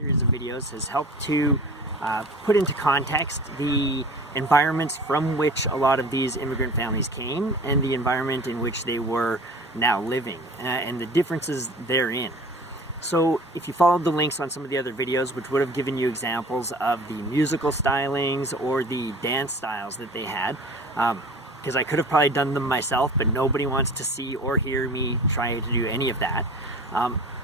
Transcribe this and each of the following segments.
Series of videos has helped to put into context the environments from which a lot of these immigrant families came and the environment in which they were now living and the differences therein. So if you followed the links on some of the other videos, which would have given you examples of the musical stylings or the dance styles that they had, because I could have probably done them myself, but nobody wants to see or hear me try to do any of that.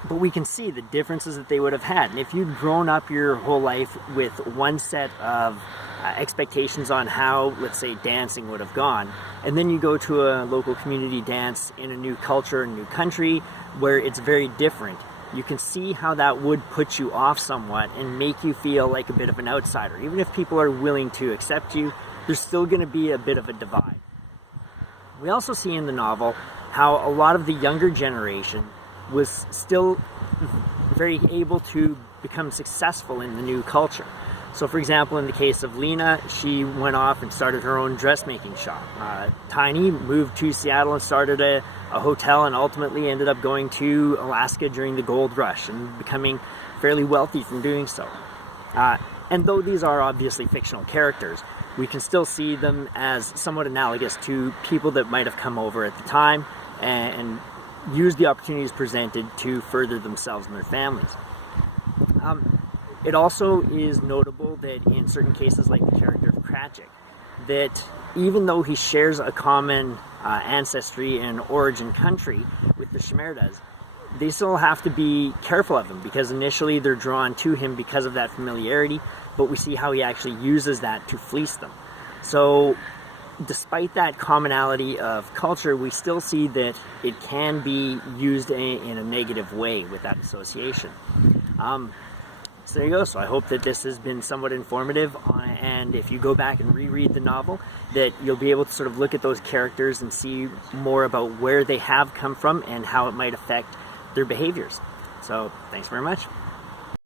But we can see the differences that they would have had. And if you'd grown up your whole life with one set of expectations on how, let's say, dancing would have gone, and then you go to a local community dance in a new culture, a new country, where it's very different, you can see how that would put you off somewhat and make you feel like a bit of an outsider. Even if people are willing to accept you, there's still going to be a bit of a divide. We also see in the novel how a lot of the younger generation was still very able to become successful in the new culture. So for example, in the case of Lena, she went off and started her own dressmaking shop. Tiny moved to Seattle and started a hotel and ultimately ended up going to Alaska during the gold rush and becoming fairly wealthy from doing so. And though these are obviously fictional characters, we can still see them as somewhat analogous to people that might have come over at the time and use the opportunities presented to further themselves and their families. It also is notable that in certain cases, like the character of Cratchit, that even though he shares a common ancestry and origin country with the Shimerdas, they still have to be careful of him because initially they're drawn to him because of that familiarity, but we see how he actually uses that to fleece them. So despite that commonality of culture, we still see that it can be used in a negative way with that association. So there you go. So I hope that this has been somewhat informative, and if you go back and reread the novel, that you'll be able to sort of look at those characters and see more about where they have come from and how it might affect their behaviors. So thanks very much.